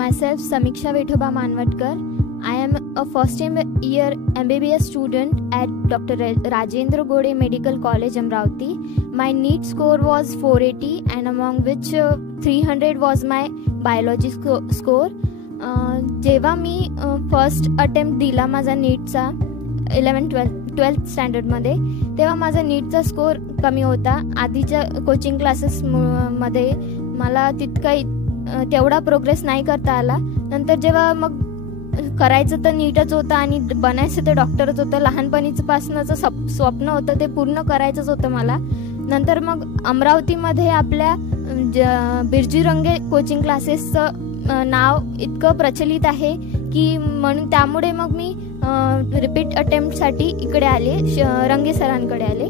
Myself Samiksha Vithoba Manvatkar. I am a first year MBBS student at Dr. Rajendra Gode Medical College, Amravati. My NEET score was 480 and among which 300 was my biology score. जेव्हा मी first attempt दिला माझा नीटचा 12th स्टँडर्डमध्ये, तेव्हा माझा नीटचा score कमी होता. आधीच्या coaching क्लासेसमध्ये मला तेवढा प्रोग्रेस नाही करता आला. नंतर जेव्हा मग करायचं तर नीटच होतं आणि बनायचं तर डॉक्टरच होतं. लहानपणीपासूनचं स्वप्न होतं, ते पूर्ण करायचंच होतं मला. नंतर मग अमरावतीमध्ये आपल्या बिरजू रंगे कोचिंग क्लासेसचं नाव इतकं प्रचलित आहे की म्हणून त्यामुळे मग मी रिपीट अटेम्प्टसाठी इकडे आले, रंगे सरांकडे आले.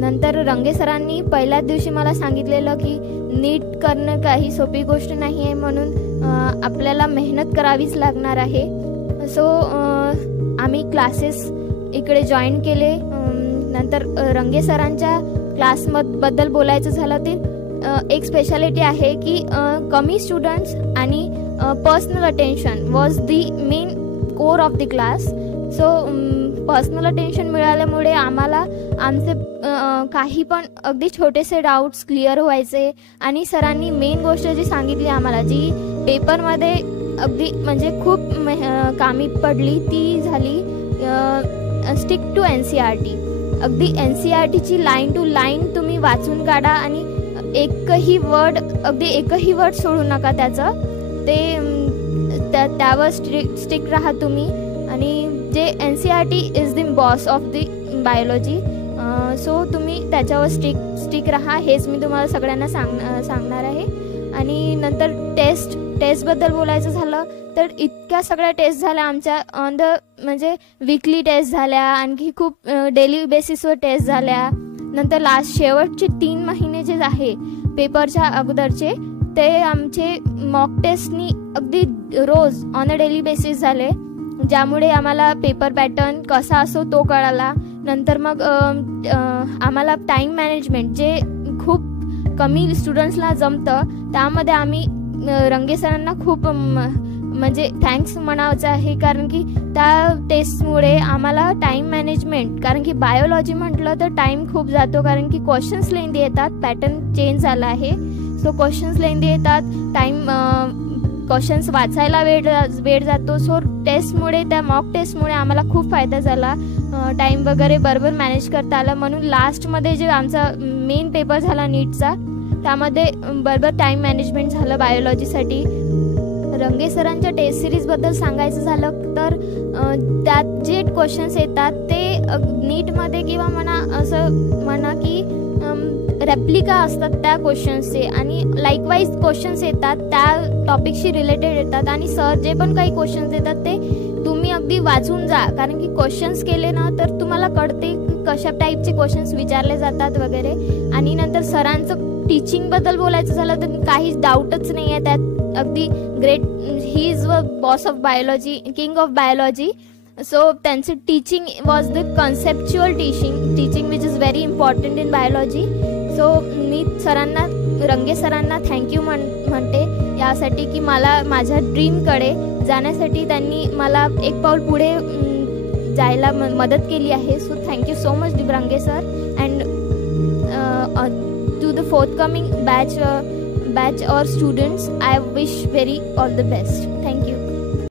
नंतर रंगे सरांनी पहिल्याच दिवशी मला सांगितलेलं की नीट करणं काही सोपी गोष्ट नाही आहे, म्हणून आपल्याला मेहनत करावीच लागणार आहे. सो आम्ही क्लासेस इकडे जॉईन केले. नंतर रंगे सरांच्या क्लासबद्दल बोलायचं झालं तर एक स्पेशालिटी आहे की कमी स्टुडंट्स आणि personal attention was the main core of the class. So personal attention मिळाल्यामुळे आम्हाला आमचे काही पण अगदी छोटेसे डाऊट्स क्लिअर व्हायचे. आणि सरांनी मेन गोष्ट जी सांगितली आम्हाला, जी पेपरमध्ये अगदी म्हणजे खूप कामी पडली, ती झाली स्टिक टू NCERT. अगदी NCERTची लाईन टू लाईन तुम्ही वाचून काढा आणि एकही वर्ड सोडू नका त्याचं. त्यावर स्टिक राहा तुम्ही. आणि जे NCERT is the boss of the biology. So तुम्ही त्याच्यावर स्टिक राहा, हेच मी तुम्हाला सगळ्यांना सांगणार आहे. आणि नंतर टेस्टबद्दल बोलायचं झालं तर इतक्या सगळ्या टेस्ट झाल्या आमच्या म्हणजे वीकली टेस्ट झाल्या, आणखी खूप डेली बेसिसवर टेस्ट झाल्या. नंतर शेवटचे 3 महिने जे आहे पेपरच्या अगोदरचे, ते आमचे मॉक टेस्टनी अगदी रोज ऑन अ डेली बेसिस झाले, ज्यामुळे आम्हाला पेपर पॅटर्न कसा असो तो कळाला. नंतर मग आम्हाला टाईम मॅनेजमेंट जे खूप कमी स्टुडंट्सला जमतं, त्यामध्ये आम्ही रंगे सरांना खूप म्हणजे थँक्स म्हणायचं आहे, कारण की त्या टेस्टमुळे आम्हाला टाईम मॅनेजमेंट, कारण की बायोलॉजी म्हटलं तर टाईम खूप जातो, कारण की क्वेश्चन्स लेंदी येतात, पॅटर्न चेंज झाला आहे. सो क्वेश्चन्स लेंदी येतात, क्वेश्चन्स वाचायला वेळ जातो. सो टेस्टमुळे, त्या मॉक टेस्टमुळे आम्हाला खूप फायदा झाला, टाईम वगैरे बरोबर मॅनेज करता आलं. म्हणून लास्टमध्ये जे आमचा मेन पेपर झाला नीटचा, त्यामध्ये बरोबर टाईम मॅनेजमेंट झालं बायोलॉजीसाठी. रंगे सरांच्या टेस्ट सिरीजबद्दल सांगायचं झालं तर त्यात जे क्वेश्चन्स येतात ते नीटमध्ये किंवा म्हणा की रेप्लिका असतात त्या क्वेश्चन्सचे, आणि लाईकवाईज क्वेश्चन्स येतात त्या टॉपिकशी रिलेटेड येतात. आणि सर जे पण काही क्वेश्चन्स येतात ते तुम्ही अगदी वाचून जा, कारण की क्वेश्चन्स केले ना तर तुम्हाला कळते कशा टाईपचे क्वेश्चन्स विचारले जातात वगैरे. आणि नंतर सरांचं टीचिंगबद्दल बोलायचं झालं तर काहीच डाऊटच नाही आहे त्यात. अगदी great, he is boss of biology, king of biology. So त्यांचं teaching was the conceptual teaching which is very important in biology. So मी रंगे सरांना थँक्यू म्हणते यासाठी की मला माझ्या ड्रीमकडे जाण्यासाठी त्यांनी मला एक पाऊल पुढे जायला मदत केली आहे. So thank you so much range sir. And to the forthcoming batch or students, I wish very all the best.